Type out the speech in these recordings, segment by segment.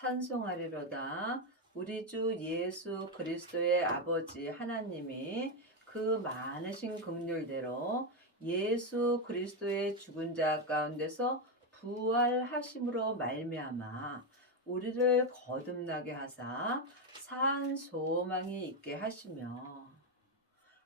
찬송하리로다. 우리 주 예수 그리스도의 아버지 하나님이 그 많으신 긍휼대로 예수 그리스도의 죽은 자 가운데서 부활하심으로 말미암아 우리를 거듭나게 하사 산 소망이 있게 하시며,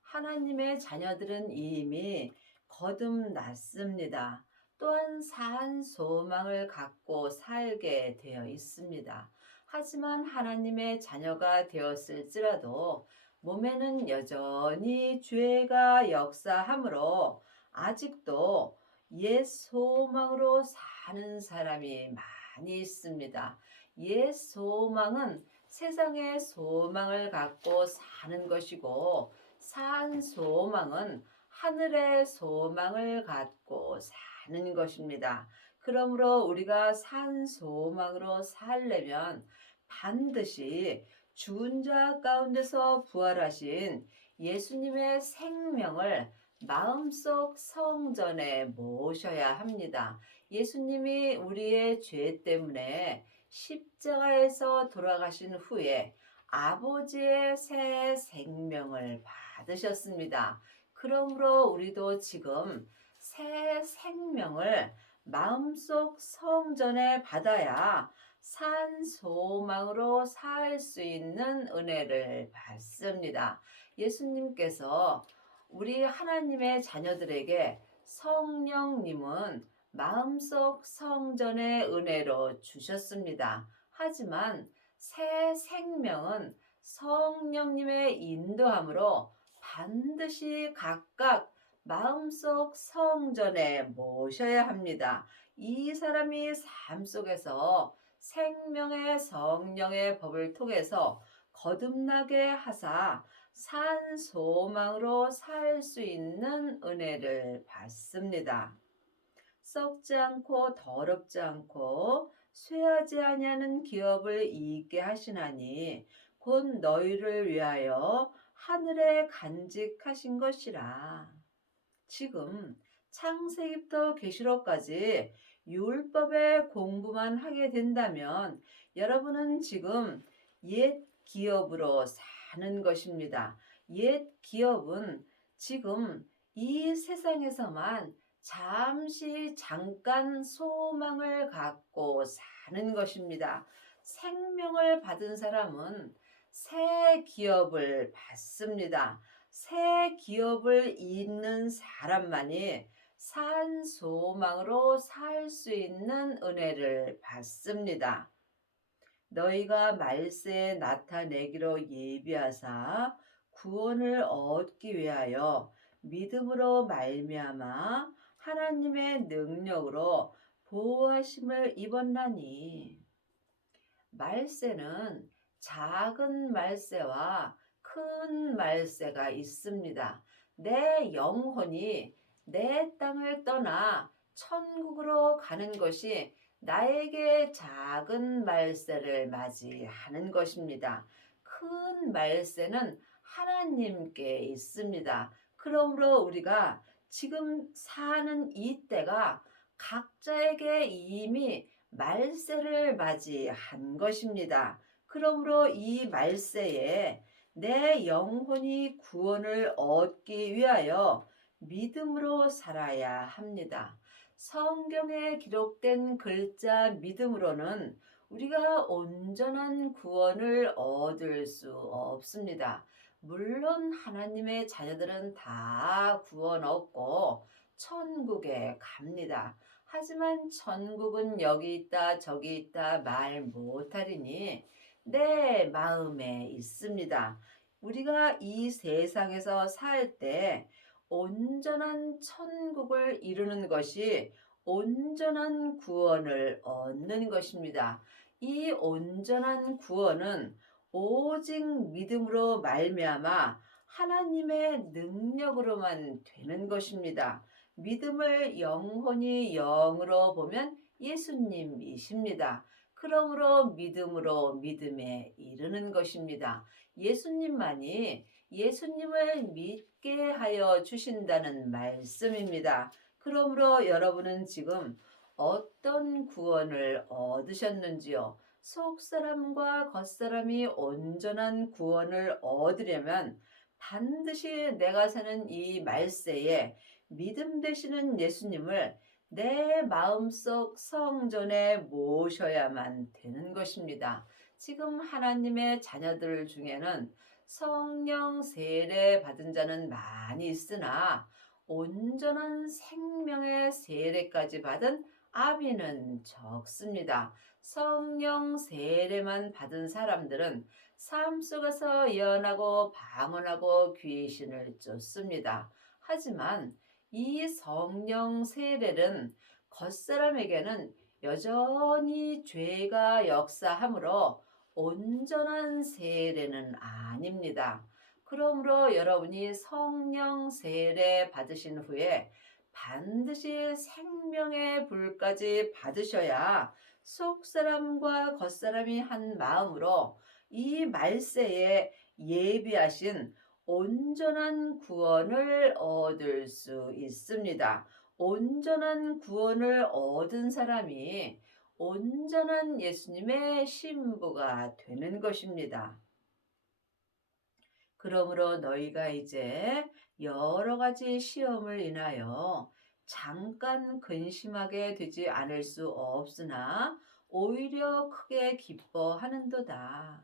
하나님의 자녀들은 이미 거듭났습니다. 또한 산 소망을 갖고 살게 되어 있습니다. 하지만 하나님의 자녀가 되었을지라도 몸에는 여전히 죄가 역사하므로 아직도 옛 소망으로 사는 사람이 많이 있습니다. 옛 소망은 세상의 소망을 갖고 사는 것이고, 산 소망은 하늘의 소망을 갖고 사는 것입니다. 그러므로 우리가 산 소망으로 살려면 반드시 죽은 자 가운데서 부활하신 예수님의 생명을 마음속 성전에 모셔야 합니다. 예수님이 우리의 죄 때문에 십자가에서 돌아가신 후에 아버지의 새 생명을 받으셨습니다. 그러므로 우리도 지금 새 생명을 마음속 성전에 받아야 산 소망으로 살 수 있는 은혜를 받습니다. 예수님께서 우리 하나님의 자녀들에게 성령님은 마음속 성전의 은혜로 주셨습니다. 하지만 새 생명은 성령님의 인도함으로 반드시 각각 마음속 성전에 모셔야 합니다. 이 사람이 삶 속에서 생명의 성령의 법을 통해서 거듭나게 하사 산 소망으로 살 수 있는 은혜를 받습니다. 썩지 않고 더럽지 않고 쇠하지 아니하는 기업을 잊게 하시나니 곧 너희를 위하여 하늘에 간직하신 것이라. 지금 창세기부터 계시록까지 율법의 공부만 하게 된다면 여러분은 지금 옛 기업으로 사는 것입니다. 옛 기업은 지금 이 세상에서만 잠깐 소망을 갖고 사는 것입니다. 생명을 받은 사람은 새 기업을 받습니다. 새 기업을 잇는 사람만이 산 소망으로 살 수 있는 은혜를 받습니다. 너희가 말세에 나타내기로 예비하사 구원을 얻기 위하여 믿음으로 말미암아 하나님의 능력으로 보호하심을 입었나니. 말세는 작은 말세와 큰 말세가 있습니다. 내 영혼이 내 땅을 떠나 천국으로 가는 것이 나에게 작은 말세를 맞이하는 것입니다. 큰 말세는 하나님께 있습니다. 그러므로 우리가 지금 사는 이 때가 각자에게 이미 말세를 맞이한 것입니다. 그러므로 이 말세에 내 영혼이 구원을 얻기 위하여 믿음으로 살아야 합니다. 성경에 기록된 글자 믿음으로는 우리가 온전한 구원을 얻을 수 없습니다. 물론 하나님의 자녀들은 다 구원 얻고 천국에 갑니다. 하지만 천국은 여기 있다 저기 있다 말 못하리니 내 마음에 있습니다. 우리가 이 세상에서 살 때 온전한 천국을 이루는 것이 온전한 구원을 얻는 것입니다. 이 온전한 구원은 오직 믿음으로 말미암아 하나님의 능력으로만 되는 것입니다. 믿음을 영혼이 영으로 보면 예수님이십니다. 그러므로 믿음으로 믿음에 이르는 것입니다. 예수님만이 예수님을 믿게 하여 주신다는 말씀입니다. 그러므로 여러분은 지금 어떤 구원을 얻으셨는지요? 속사람과 겉사람이 온전한 구원을 얻으려면 반드시 내가 사는 이 말세에 믿음 되시는 예수님을 내 마음속 성전에 모셔야만 되는 것입니다. 지금 하나님의 자녀들 중에는 성령 세례 받은 자는 많이 있으나 온전한 생명의 세례까지 받은 아비는 적습니다. 성령 세례만 받은 사람들은 삶 속에서 예언하고 방언하고 귀신을 쫓습니다. 하지만 이 성령 세례는 겉사람에게는 여전히 죄가 역사하므로 온전한 세례는 아닙니다. 그러므로 여러분이 성령 세례 받으신 후에 반드시 생명의 불까지 받으셔야 속사람과 겉사람이 한 마음으로 이 말세에 예비하신 온전한 구원을 얻을 수 있습니다. 온전한 구원을 얻은 사람이 온전한 예수님의 신부가 되는 것입니다. 그러므로 너희가 이제 여러 가지 시험을 인하여 잠깐 근심하게 되지 않을 수 없으나 오히려 크게 기뻐하는도다.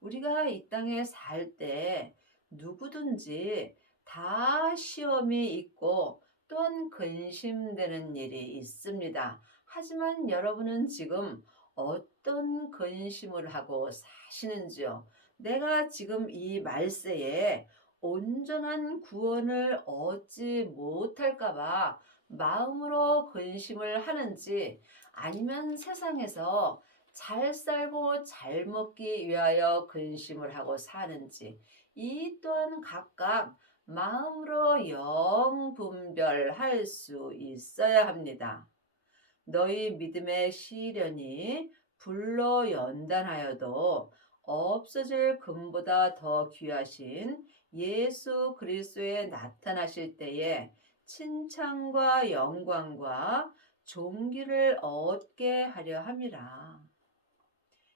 우리가 이 땅에 살 때 누구든지 다 시험이 있고 또한 근심되는 일이 있습니다. 하지만 여러분은 지금 어떤 근심을 하고 사시는지요? 내가 지금 이 말세에 온전한 구원을 얻지 못할까봐 마음으로 근심을 하는지 아니면 세상에서 잘 살고 잘 먹기 위하여 근심을 하고 사는지 이 또한 각각 마음으로 영 분별할 수 있어야 합니다. 너희 믿음의 시련이 불로 연단하여도 없어질 금보다 더 귀하신 예수 그리스도에 나타나실 때에 칭찬과 영광과 존귀를 얻게 하려 함이라.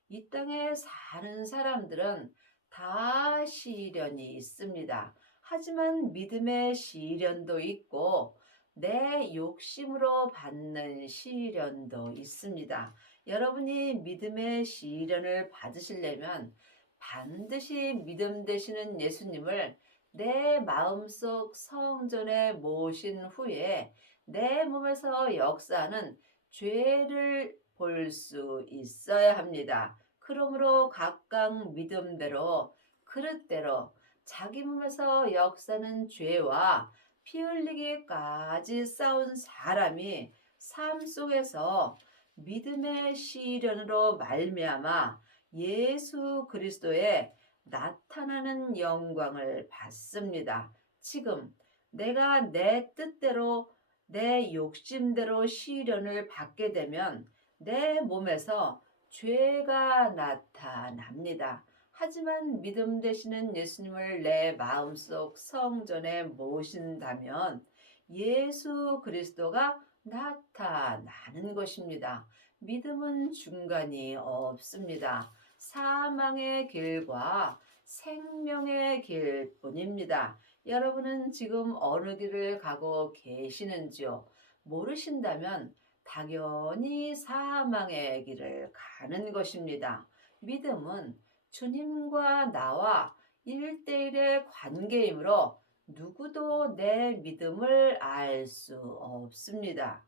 이 땅에 사는 사람들은 다 시련이 있습니다. 하지만 믿음의 시련도 있고 내 욕심으로 받는 시련도 있습니다. 여러분이 믿음의 시련을 받으시려면 반드시 믿음 되시는 예수님을 내 마음속 성전에 모신 후에 내 몸에서 역사하는 죄를 볼 수 있어야 합니다. 그러므로 각각 믿음대로 그릇대로 자기 몸에서 역사는 죄와 피 흘리기까지 싸운 사람이 삶 속에서 믿음의 시련으로 말미암아 예수 그리스도의 나타나는 영광을 받습니다. 지금 내가 내 뜻대로 내 욕심대로 시련을 받게 되면 내 몸에서 죄가 나타납니다. 하지만 믿음 되시는 예수님을 내 마음속 성전에 모신다면 예수 그리스도가 나타나는 것입니다. 믿음은 중간이 없습니다. 사망의 길과 생명의 길뿐입니다. 여러분은 지금 어느 길을 가고 계시는지요? 모르신다면 당연히 사망의 길을 가는 것입니다. 믿음은 주님과 나와 1대1의 관계이므로 누구도 내 믿음을 알 수 없습니다.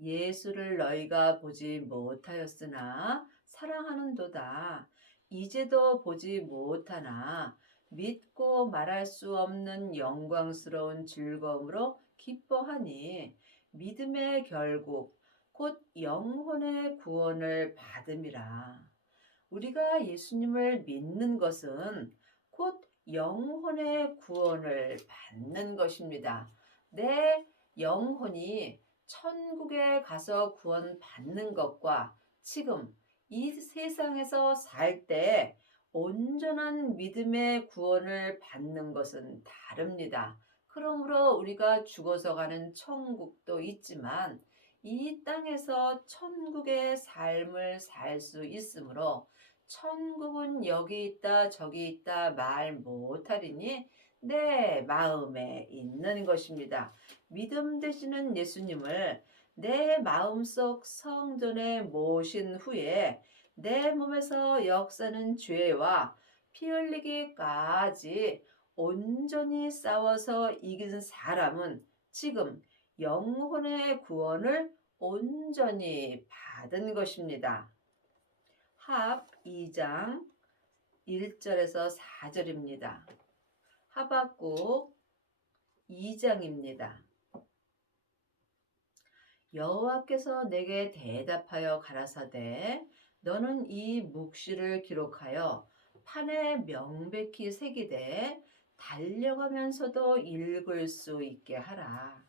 예수를 너희가 보지 못하였으나 사랑하는도다. 이제도 보지 못하나 믿고 말할 수 없는 영광스러운 즐거움으로 기뻐하니 믿음의 결국 곧 영혼의 구원을 받음이라. 우리가 예수님을 믿는 것은 곧 영혼의 구원을 받는 것입니다. 내 영혼이 천국에 가서 구원받는 것과 지금 이 세상에서 살 때 온전한 믿음의 구원을 받는 것은 다릅니다. 그러므로 우리가 죽어서 가는 천국도 있지만 이 땅에서 천국의 삶을 살 수 있으므로 천국은 여기 있다 저기 있다 말 못하리니 내 마음에 있는 것입니다. 믿음 되시는 예수님을 내 마음속 성전에 모신 후에 내 몸에서 역사는 죄와 피 흘리기까지 온전히 싸워서 이긴 사람은 지금 영혼의 구원을 온전히 받은 것입니다. 합 2장 1절에서 4절입니다. 하박국 2장입니다. 여호와께서 내게 대답하여 가라사대 너는 이 묵시를 기록하여 판에 명백히 새기되 달려가면서도 읽을 수 있게 하라.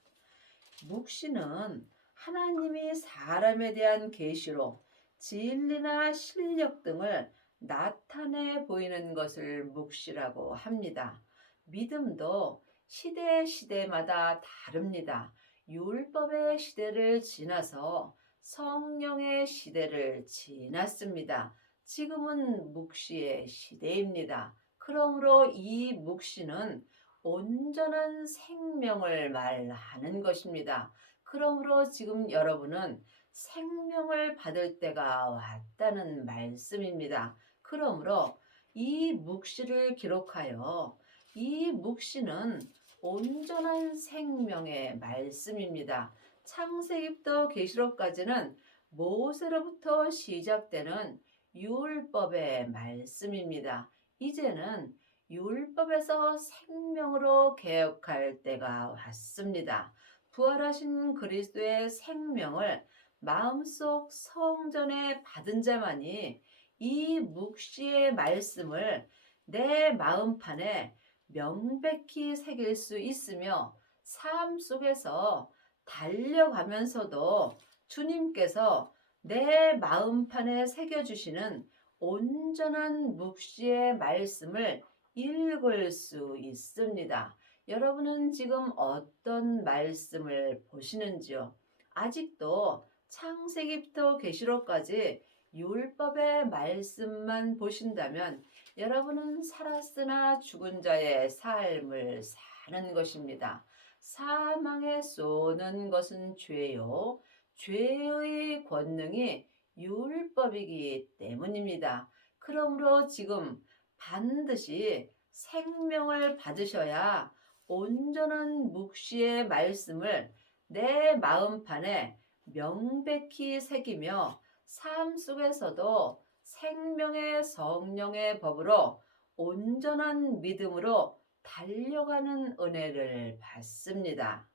묵시는 하나님이 사람에 대한 계시로 진리나 실력 등을 나타내 보이는 것을 묵시라고 합니다. 믿음도 시대마다 다릅니다. 율법의 시대를 지나서 성령의 시대를 지났습니다. 지금은 묵시의 시대입니다. 그러므로 이 묵시는 온전한 생명을 말하는 것입니다. 그러므로 지금 여러분은 생명을 받을 때가 왔다는 말씀입니다. 그러므로 이 묵시를 기록하여 이 묵시는 온전한 생명의 말씀입니다. 창세기부터 계시록까지는 모세로부터 시작되는 율법의 말씀입니다. 이제는 율법에서 생명으로 개혁할 때가 왔습니다. 부활하신 그리스도의 생명을 마음속 성전에 받은 자만이 이 묵시의 말씀을 내 마음판에 명백히 새길 수 있으며 삶 속에서 달려가면서도 주님께서 내 마음판에 새겨주시는 온전한 묵시의 말씀을 읽을 수 있습니다. 여러분은 지금 어떤 말씀을 보시는지요? 아직도 창세기부터 계시록까지 율법의 말씀만 보신다면 여러분은 살았으나 죽은 자의 삶을 사는 것입니다. 사망에 쏘는 것은 죄요. 죄의 권능이 율법이기 때문입니다. 그러므로 지금 반드시 생명을 받으셔야 온전한 묵시의 말씀을 내 마음판에 명백히 새기며 삶 속에서도 생명의 성령의 법으로 온전한 믿음으로 달려가는 은혜를 받습니다.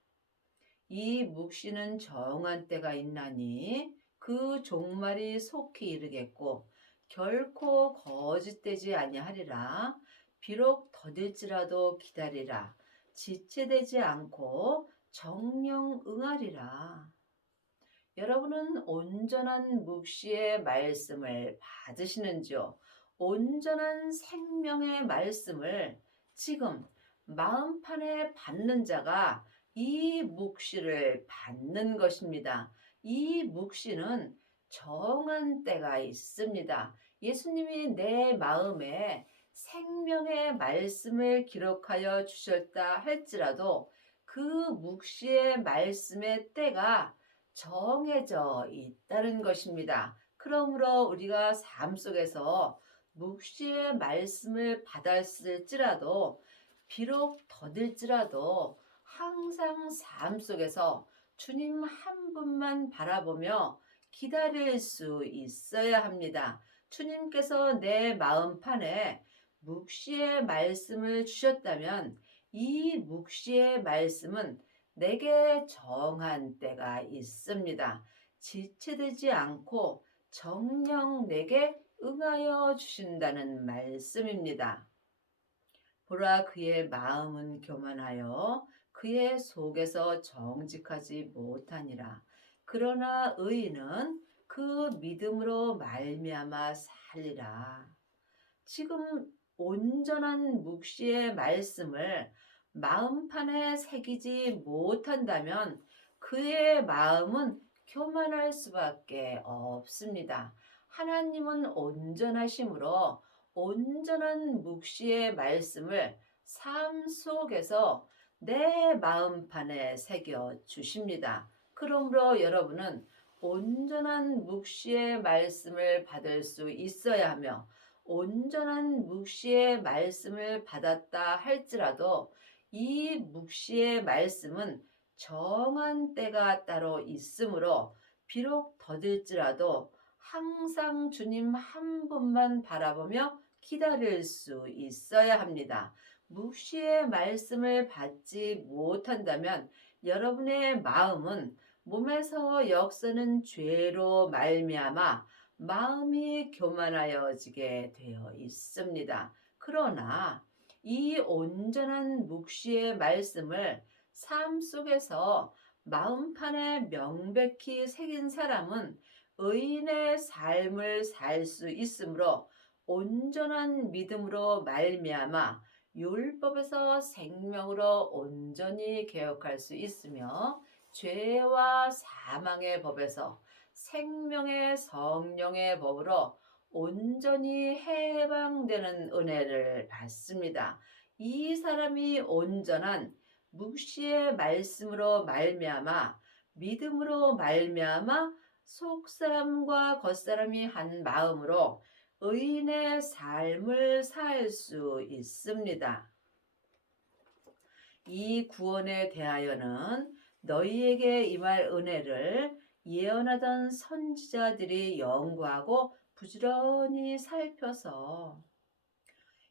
이 묵시는 정한 때가 있나니 그 종말이 속히 이르겠고 결코 거짓되지 아니하리라. 비록 더딜지라도 기다리라. 지체되지 않고 정령 응하리라. 여러분은 온전한 묵시의 말씀을 받으시는지요? 온전한 생명의 말씀을 지금 마음판에 받는 자가 이 묵시를 받는 것입니다. 이 묵시는 정한 때가 있습니다. 예수님이 내 마음에 생명의 말씀을 기록하여 주셨다 할지라도 그 묵시의 말씀의 때가 정해져 있다는 것입니다. 그러므로 우리가 삶 속에서 묵시의 말씀을 받았을지라도 비록 더딜지라도 항상 삶 속에서 주님 한 분만 바라보며 기다릴 수 있어야 합니다. 주님께서 내 마음판에 묵시의 말씀을 주셨다면 이 묵시의 말씀은 내게 정한 때가 있습니다. 지체되지 않고 정녕 내게 응하여 주신다는 말씀입니다. 보라 그의 마음은 교만하여 그의 속에서 정직하지 못하니라. 그러나 의인은 그 믿음으로 말미암아 살리라. 지금 온전한 묵시의 말씀을 마음판에 새기지 못한다면 그의 마음은 교만할 수밖에 없습니다. 하나님은 온전하심으로 온전한 묵시의 말씀을 삶 속에서 내 마음판에 새겨 주십니다. 그러므로 여러분은 온전한 묵시의 말씀을 받을 수 있어야 하며, 온전한 묵시의 말씀을 받았다 할지라도 이 묵시의 말씀은 정한 때가 따로 있으므로 비록 더딜지라도 항상 주님 한 분만 바라보며 기다릴 수 있어야 합니다. 묵시의 말씀을 받지 못한다면 여러분의 마음은 몸에서 역사는 죄로 말미암아 마음이 교만하여지게 되어 있습니다. 그러나 이 온전한 묵시의 말씀을 삶 속에서 마음판에 명백히 새긴 사람은 의인의 삶을 살 수 있으므로 온전한 믿음으로 말미암아 율법에서 생명으로 온전히 개혁할 수 있으며, 죄와 사망의 법에서 생명의 성령의 법으로 온전히 해방되는 은혜를 받습니다. 이 사람이 온전한 묵시의 말씀으로 말미암아 믿음으로 말미암아 속사람과 겉사람이 한 마음으로 의인의 삶을 살 수 있습니다. 이 구원에 대하여는 너희에게 임할 은혜를 예언하던 선지자들이 연구하고 부지런히 살펴서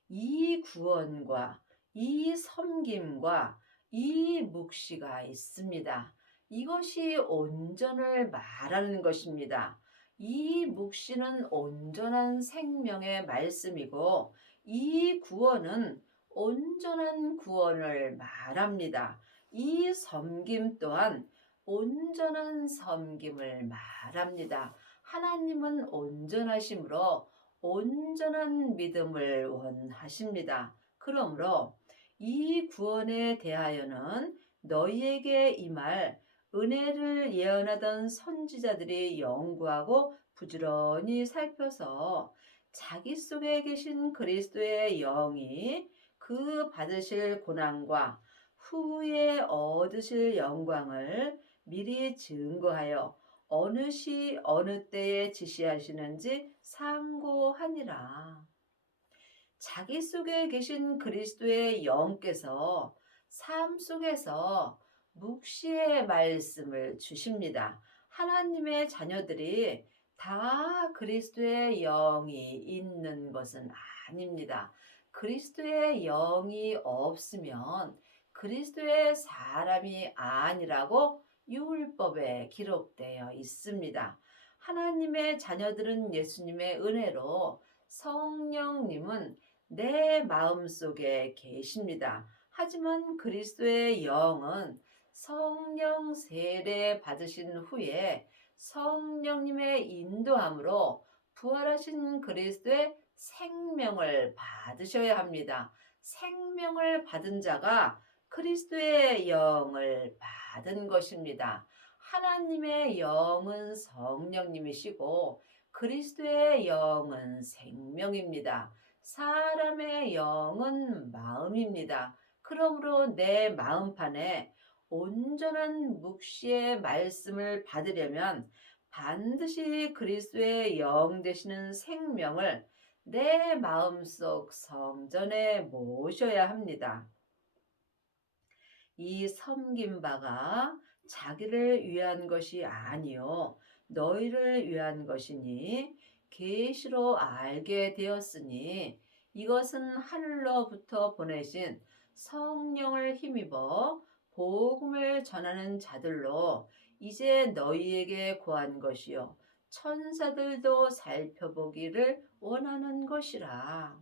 이 구원과 이 섬김과 이 묵시가 있습니다. 이것이 온전을 말하는 것입니다. 이 묵시는 온전한 생명의 말씀이고, 이 구원은 온전한 구원을 말합니다. 이 섬김 또한 온전한 섬김을 말합니다. 하나님은 온전하심으로 온전한 믿음을 원하십니다. 그러므로 이 구원에 대하여는 너희에게 임할 은혜를 예언하던 선지자들이 연구하고 부지런히 살펴서 자기 속에 계신 그리스도의 영이 그 받으실 고난과 후에 얻으실 영광을 미리 증거하여 어느 시 어느 때에 지시하시는지 상고하니라. 자기 속에 계신 그리스도의 영께서 삶 속에서 묵시의 말씀을 주십니다. 하나님의 자녀들이 다 그리스도의 영이 있는 것은 아닙니다. 그리스도의 영이 없으면 그리스도의 사람이 아니라고 율법에 기록되어 있습니다. 하나님의 자녀들은 예수님의 은혜로 성령님은 내 마음속에 계십니다. 하지만 그리스도의 영은 성령 세례 받으신 후에 성령님의 인도함으로 부활하신 그리스도의 생명을 받으셔야 합니다. 생명을 받은 자가 그리스도의 영을 받은 것입니다. 하나님의 영은 성령님이시고 그리스도의 영은 생명입니다. 사람의 영은 마음입니다. 그러므로 내 마음판에 온전한 묵시의 말씀을 받으려면 반드시 그리스도의 영 되시는 생명을 내 마음속 성전에 모셔야 합니다. 이 섬긴 바가 자기를 위한 것이 아니요 너희를 위한 것이니 계시로 알게 되었으니, 이것은 하늘로부터 보내신 성령을 힘입어 복음을 전하는 자들로 이제 너희에게 고한 것이요 천사들도 살펴보기를 원하는 것이라.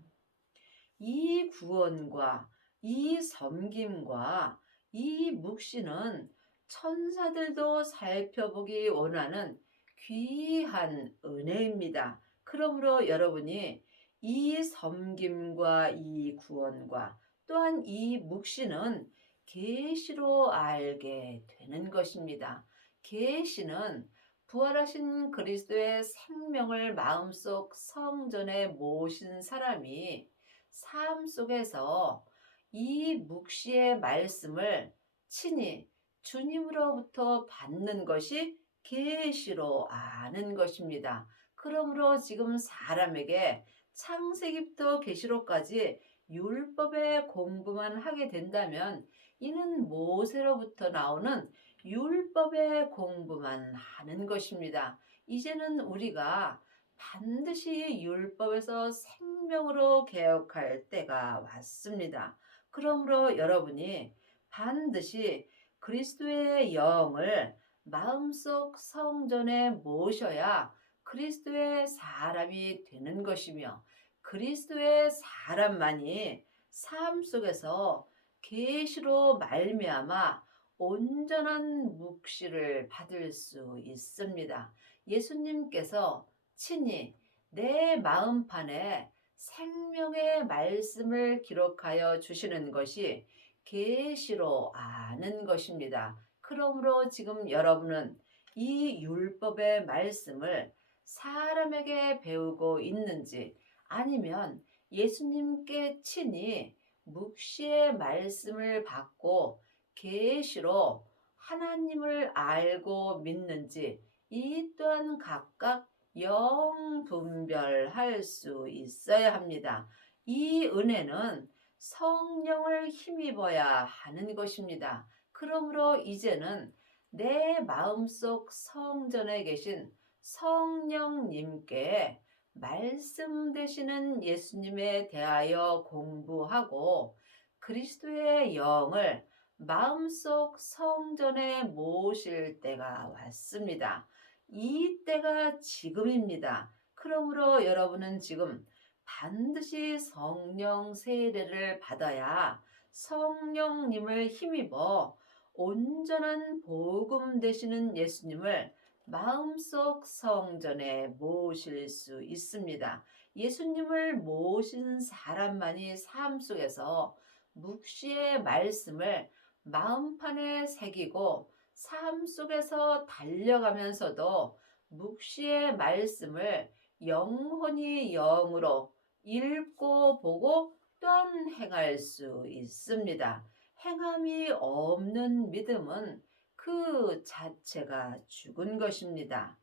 이 구원과 이 섬김과 이 묵시는 천사들도 살펴보기 원하는 귀한 은혜입니다. 그러므로 여러분이 이 섬김과 이 구원과 또한 이 묵시는 계시로 알게 되는 것입니다. 계시는 부활하신 그리스도의 생명을 마음속 성전에 모신 사람이 삶 속에서 이 묵시의 말씀을 친히 주님으로부터 받는 것이 계시로 아는 것입니다. 그러므로 지금 사람에게 창세기부터 계시록까지 율법의 공부만 하게 된다면 이는 모세로부터 나오는 율법의 공부만 하는 것입니다. 이제는 우리가 반드시 율법에서 생명으로 개혁할 때가 왔습니다. 그러므로 여러분이 반드시 그리스도의 영을 마음속 성전에 모셔야 그리스도의 사람이 되는 것이며 그리스도의 사람만이 삶 속에서 계시로 말미암아 온전한 묵시를 받을 수 있습니다. 예수님께서 친히 내 마음판에 생명의 말씀을 기록하여 주시는 것이 계시로 아는 것입니다. 그러므로 지금 여러분은 이 율법의 말씀을 사람에게 배우고 있는지 아니면 예수님께 친히 묵시의 말씀을 받고 계시로 하나님을 알고 믿는지 이 또한 각각 영분별할 수 있어야 합니다. 이 은혜는 성령을 힘입어야 하는 것입니다. 그러므로 이제는 내 마음속 성전에 계신 성령님께 말씀 되시는 예수님에 대하여 공부하고 그리스도의 영을 마음속 성전에 모실 때가 왔습니다. 이 때가 지금입니다. 그러므로 여러분은 지금 반드시 성령 세례를 받아야 성령님을 힘입어 온전한 복음 되시는 예수님을 마음속 성전에 모실 수 있습니다. 예수님을 모신 사람만이 삶 속에서 묵시의 말씀을 마음판에 새기고 삶 속에서 달려가면서도 묵시의 말씀을 영혼이 영으로 읽고 보고 또한 행할 수 있습니다. 행함이 없는 믿음은 그 자체가 죽은 것입니다.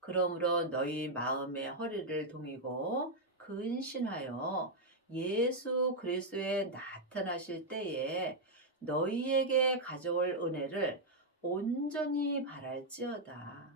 그러므로 너희 마음의 허리를 동이고 근신하여 예수 그리스도에 나타나실 때에 너희에게 가져올 은혜를 온전히 바랄지어다.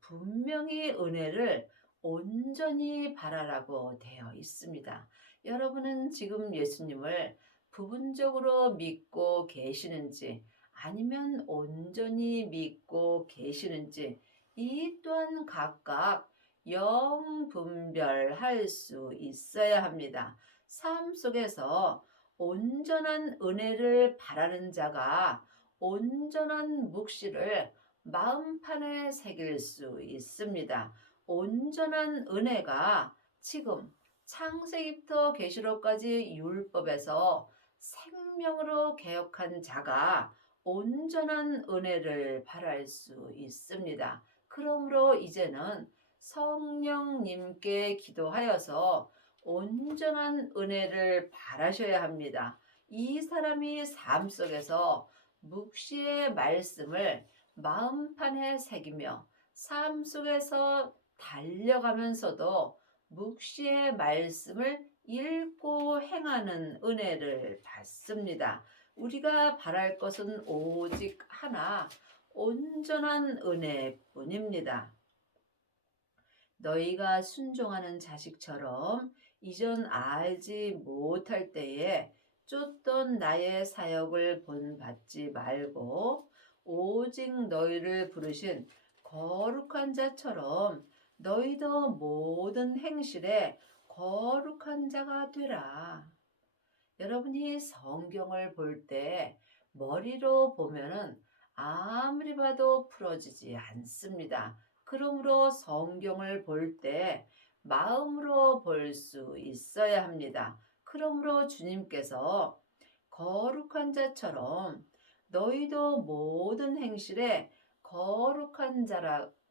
분명히 은혜를 온전히 바라라고 되어 있습니다. 여러분은 지금 예수님을 부분적으로 믿고 계시는지 아니면 온전히 믿고 계시는지 이 또한 각각 영분별할 수 있어야 합니다. 삶 속에서 온전한 은혜를 바라는 자가 온전한 묵시를 마음판에 새길 수 있습니다. 온전한 은혜가 지금 창세기부터 계시록까지 율법에서 생명으로 개혁한 자가 온전한 은혜를 바랄 수 있습니다. 그러므로 이제는 성령님께 기도하여서 온전한 은혜를 바라셔야 합니다. 이 사람이 삶 속에서 묵시의 말씀을 마음판에 새기며 삶 속에서 달려가면서도 묵시의 말씀을 읽고 행하는 은혜를 받습니다. 우리가 바랄 것은 오직 하나, 온전한 은혜뿐입니다. 너희가 순종하는 자식처럼 이전 알지 못할 때에 쫓던 나의 사역을 본받지 말고 오직 너희를 부르신 거룩한 자처럼 너희도 모든 행실에 거룩한 자가 되라. 여러분이 성경을 볼 때 머리로 보면은 아무리 봐도 풀어지지 않습니다. 그러므로 성경을 볼 때 마음으로 볼 수 있어야 합니다. 그러므로 주님께서 거룩한 자처럼 너희도 모든 행실에 거룩한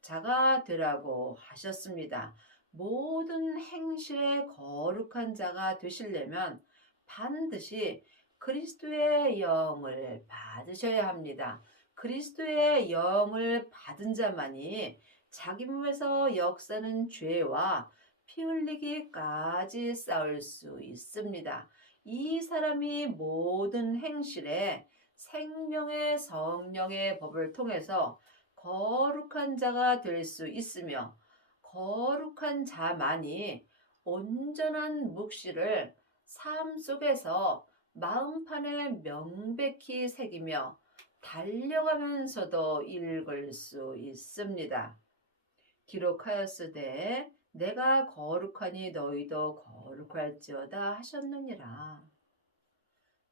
자가 되라고 하셨습니다. 모든 행실에 거룩한 자가 되시려면 반드시 그리스도의 영을 받으셔야 합니다. 그리스도의 영을 받은 자만이 자기 몸에서 역사는 죄와 피 흘리기까지 싸울 수 있습니다. 이 사람이 모든 행실에 생명의 성령의 법을 통해서 거룩한 자가 될 수 있으며 거룩한 자만이 온전한 묵시를 삶 속에서 마음판에 명백히 새기며 달려가면서도 읽을 수 있습니다. 기록하였으되 내가 거룩하니 너희도 거룩할지어다 하셨느니라.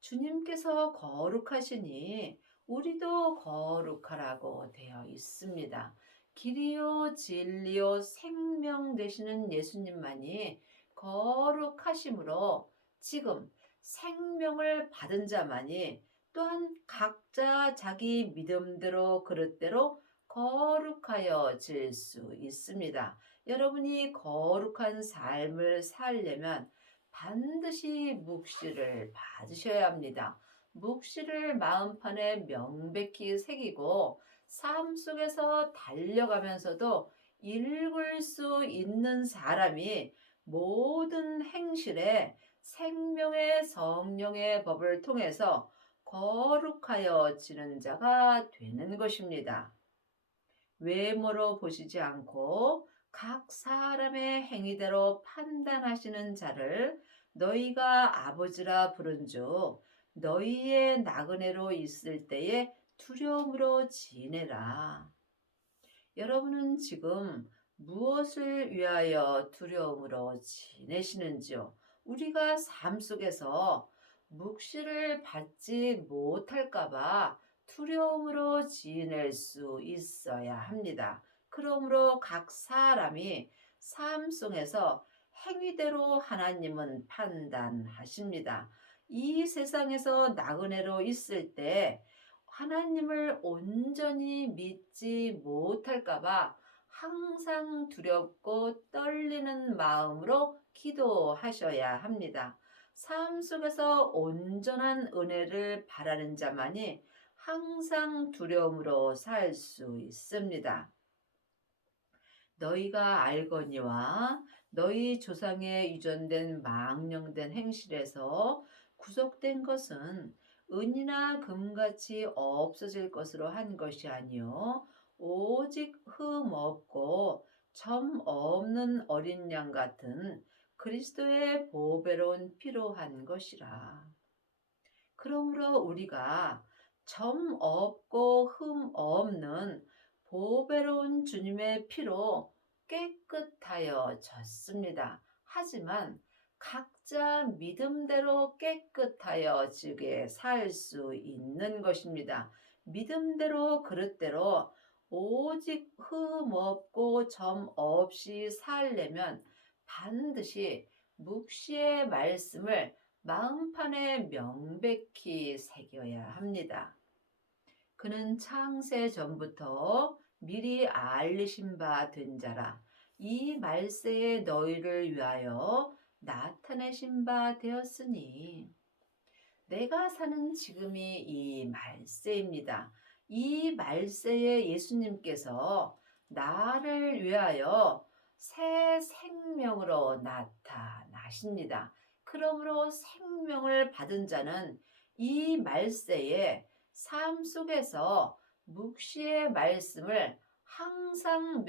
주님께서 거룩하시니 우리도 거룩하라고 되어 있습니다. 길이요 진리요 생명 되시는 예수님만이 거룩하심으로 지금 생명을 받은 자만이 또한 각자 자기 믿음대로 그릇대로 거룩하여질 수 있습니다. 여러분이 거룩한 삶을 살려면 반드시 묵시를 받으셔야 합니다. 묵시를 마음판에 명백히 새기고 삶 속에서 달려가면서도 읽을 수 있는 사람이 모든 행실에 생명의 성령의 법을 통해서 거룩하여지는 자가 되는 것입니다. 외모로 보시지 않고 각 사람의 행위대로 판단하시는 자를 너희가 아버지라 부른즉 너희의 나그네로 있을 때에 두려움으로 지내라. 여러분은 지금 무엇을 위하여 두려움으로 지내시는지요? 우리가 삶 속에서 묵시를 받지 못할까봐 두려움으로 지낼 수 있어야 합니다. 그러므로 각 사람이 삶 속에서 행위대로 하나님은 판단하십니다. 이 세상에서 나그네로 있을 때 하나님을 온전히 믿지 못할까봐 항상 두렵고 떨리는 마음으로 기도하셔야 합니다. 삶 속에서 온전한 은혜를 바라는 자만이 항상 두려움으로 살 수 있습니다. 너희가 알거니와 너희 조상에 유전된 망령된 행실에서 구속된 것은 은이나 금같이 없어질 것으로 한 것이 아니요 오직 흠 없고 점 없는 어린 양 같은 그리스도의 보배로운 피로 한 것이라. 그러므로 우리가 점 없고 흠 없는 보배로운 주님의 피로 깨끗하여졌습니다. 하지만 각자 믿음대로 깨끗하여지게 살 수 있는 것입니다. 믿음대로 그릇대로 오직 흠 없고 점 없이 살려면 반드시 묵시의 말씀을 마음판에 명백히 새겨야 합니다. 그는 창세 전부터 미리 알리신 바 된 자라. 이 말세에 너희를 위하여 나타내신 바 되었으니 내가 사는 지금이 이 말세입니다. 이 말세에 예수님께서 나를 위하여 새 생명으로 나타나십니다. 그러므로 생명을 받은 자는 이 말세에 삶 속에서 묵시의 말씀을 항상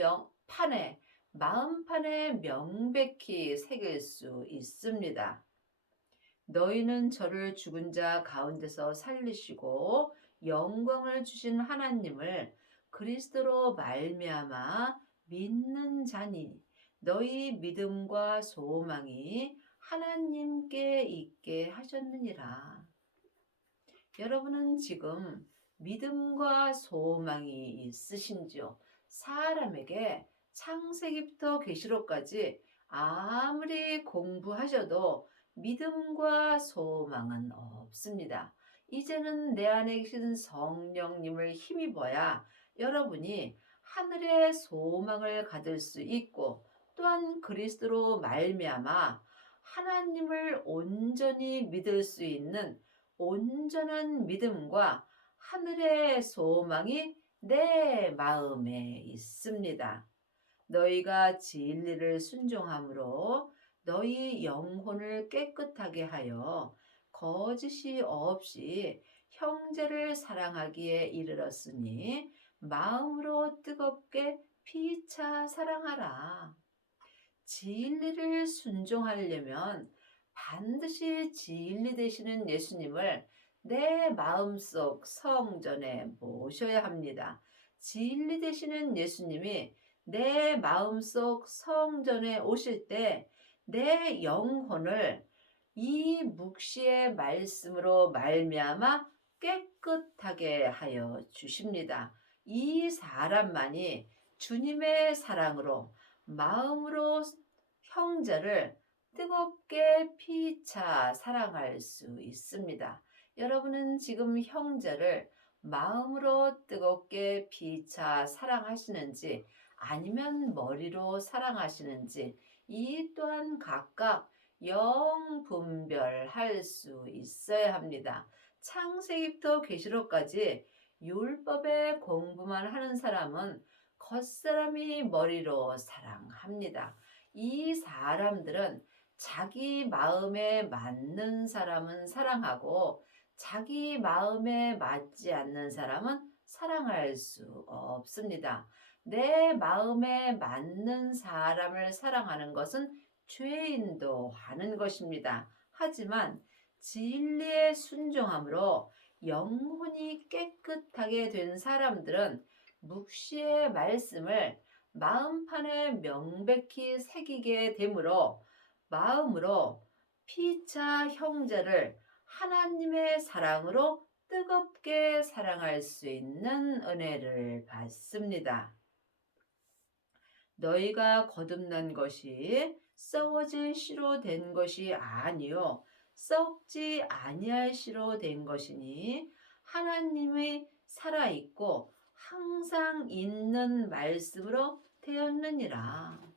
마음판에 명백히 새길 수 있습니다. 너희는 저를 죽은 자 가운데서 살리시고 영광을 주신 하나님을 그리스도로 말미암아 믿는 자니 너희 믿음과 소망이 하나님께 있게 하셨느니라. 여러분은 지금 믿음과 소망이 있으신지요? 사람에게 창세기부터 계시록까지 아무리 공부하셔도 믿음과 소망은 없습니다. 이제는 내 안에 계신 성령님을 힘입어야 여러분이 하늘의 소망을 가질 수 있고 또한 그리스도로 말미암아 하나님을 온전히 믿을 수 있는 온전한 믿음과 하늘의 소망이 내 마음에 있습니다. 너희가 진리를 순종함으로 너희 영혼을 깨끗하게 하여 거짓이 없이 형제를 사랑하기에 이르렀으니 마음으로 뜨겁게 피차 사랑하라. 진리를 순종하려면 반드시 진리 되시는 예수님을 내 마음속 성전에 모셔야 합니다. 진리 되시는 예수님이 내 마음속 성전에 오실 때 내 영혼을 이 묵시의 말씀으로 말미암아 깨끗하게 하여 주십니다. 이 사람만이 주님의 사랑으로 마음으로 형제를 뜨겁게 피차 사랑할 수 있습니다. 여러분은 지금 형제를 마음으로 뜨겁게 피차 사랑하시는지 아니면 머리로 사랑하시는지 이 또한 각각 영분별할 수 있어야 합니다. 창세기부터 계시록까지 율법의 공부만 하는 사람은 겉사람이 머리로 사랑합니다. 이 사람들은 자기 마음에 맞는 사람은 사랑하고 자기 마음에 맞지 않는 사람은 사랑할 수 없습니다. 내 마음에 맞는 사람을 사랑하는 것은 죄인도 하는 것입니다. 하지만 진리에 순종함으로 영혼이 깨끗하게 된 사람들은 묵시의 말씀을 마음판에 명백히 새기게 되므로 마음으로 피차 형제를 하나님의 사랑으로 뜨겁게 사랑할 수 있는 은혜를 받습니다. 너희가 거듭난 것이 썩어질 씨로 된 것이 아니요 썩지 아니할 씨로 된 것이니 하나님이 살아있고 항상 있는 말씀으로 되었느니라.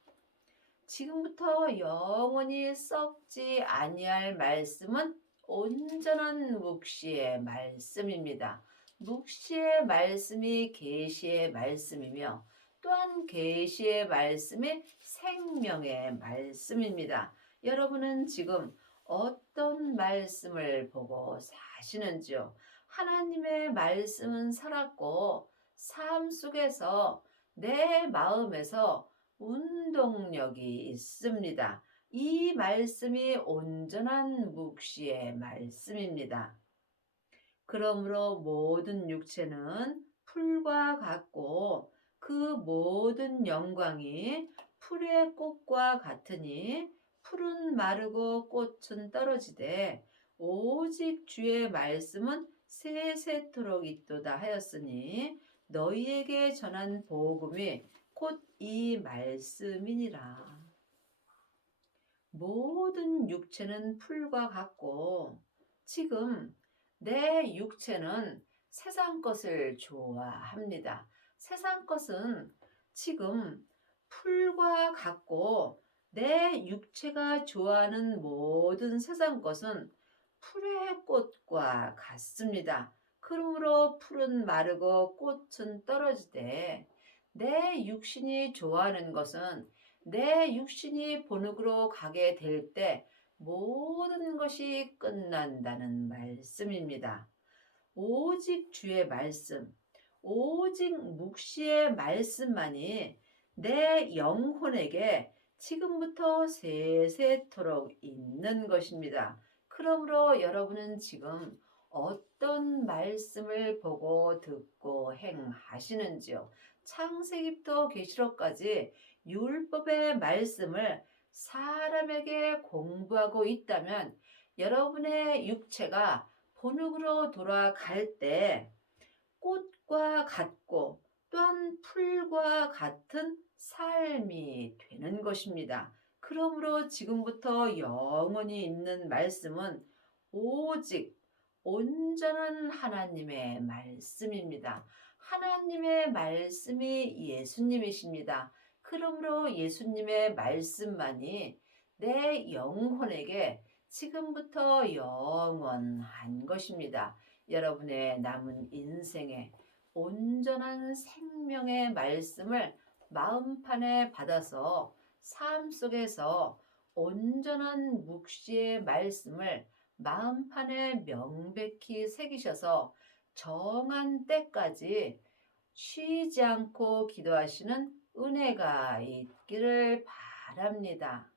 지금부터 영원히 썩지 아니할 말씀은 온전한 묵시의 말씀입니다. 묵시의 말씀이 계시의 말씀이며 또한 계시의 말씀이 생명의 말씀입니다. 여러분은 지금 어떤 말씀을 보고 사시는지요? 하나님의 말씀은 살았고 삶 속에서 내 마음에서 운동력이 있습니다. 이 말씀이 온전한 묵시의 말씀입니다. 그러므로 모든 육체는 풀과 같고 그 모든 영광이 풀의 꽃과 같으니 풀은 마르고 꽃은 떨어지되 오직 주의 말씀은 세세토록 있도다 하였으니 너희에게 전한 복음이 곧 이 말씀이니라. 모든 육체는 풀과 같고 지금 내 육체는 세상 것을 좋아합니다. 세상 것은 지금 풀과 같고 내 육체가 좋아하는 모든 세상 것은 풀의 꽃과 같습니다. 그러므로 풀은 마르고 꽃은 떨어지되 내 육신이 좋아하는 것은 내 육신이 본흙으로 가게 될 때 모든 것이 끝난다는 말씀입니다. 오직 주의 말씀, 오직 묵시의 말씀만이 내 영혼에게 지금부터 세세토록 있는 것입니다. 그러므로 여러분은 지금 어떤 말씀을 보고 듣고 행하시는지요? 창세기부터 계시록까지 율법의 말씀을 사람에게 공부하고 있다면 여러분의 육체가 본흙으로 돌아갈 때 꽃과 같고 또한 풀과 같은 삶이 되는 것입니다. 그러므로 지금부터 영원히 있는 말씀은 오직 온전한 하나님의 말씀입니다. 하나님의 말씀이 예수님이십니다. 그러므로 예수님의 말씀만이 내 영혼에게 지금부터 영원한 것입니다. 여러분의 남은 인생에 온전한 생명의 말씀을 마음판에 받아서 삶 속에서 온전한 묵시의 말씀을 마음판에 명백히 새기셔서 정한 때까지 쉬지 않고 기도하시는 은혜가 있기를 바랍니다.